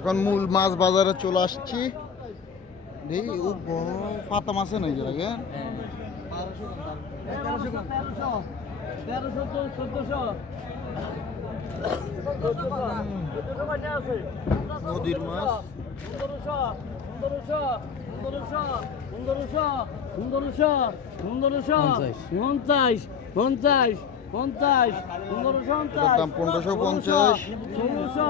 এখন মূল মাছ বাজারে চলে আসছি। এই ও বড় পাতা মাছে নাই যে আগে নদীর মাছ। পঞ্চাশ। পঞ্চাশ। পঞ্চাশ। পঞ্চাশ পনেরোশো পঞ্চাশ দাম পনেরোশো পঞ্চাশ। ষোলোশো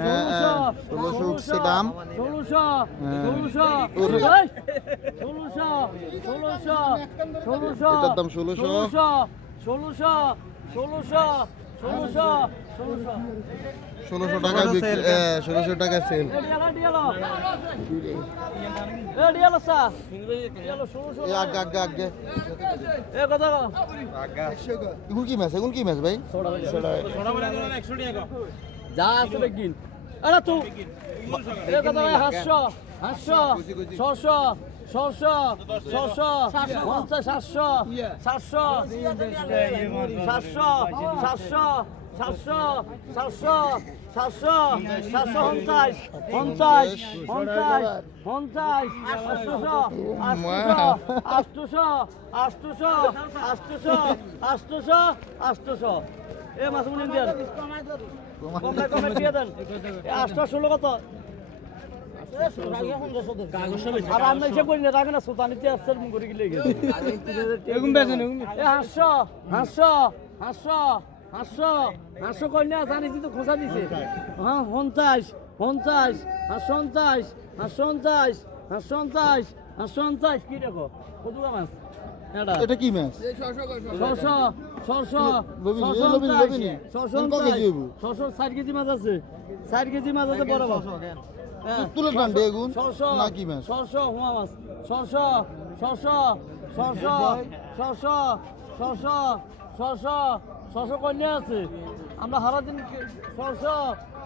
হ্যাঁ, হ্যাঁ, ষোলোশো উঠছে হ্যাঁ। দাম। ষোলোশো ষোলোশো ষোলোশো ষোলোশো ষোলোশো দাম ষোলোশো ষোলোশো ষোলোশো ষোলোশো টাকা ষোলোশো হ্যাঁ, টাকা সেল আগে আগে আগে। এখন কি ম্যাচ? এখন কি ম্যাচ ভাই? যা আছে কিন। আরে তো হাসছ হাসছ ছশো। ছশো ছশো, পঞ্চাশ, সাতশো সাতশো সাতশো সাতশো সাতশো সাতশো সাতশো সাতশো পঞ্চাশ পঞ্চাশ পঞ্চাশ পঞ্চাশ, আটশোশো আটশোশো আটশোশো আটশোশো আটশোশো আটশোশো এ মুনি দেন কমে কমে দিয়ে দেন। আটশো ষোলো কত? আর আমি এসে করি না রাখে না সুতানিতে আসছে করে গেলে এরকম বেছেন হাস্য হাস্য হাস্য হাস্য দিছে হ্যাঁ পঞ্চাশ পঞ্চাশ আর সন্তাস আর সন্তাস আর সন্তাস আর সন্তাস কি দেখো? কত মাছ। এটা কি কেজি মাছ আছে। ষাট কেজি মাছ বেগুন মাছ। আছে। আমরা হারা দিন সরষা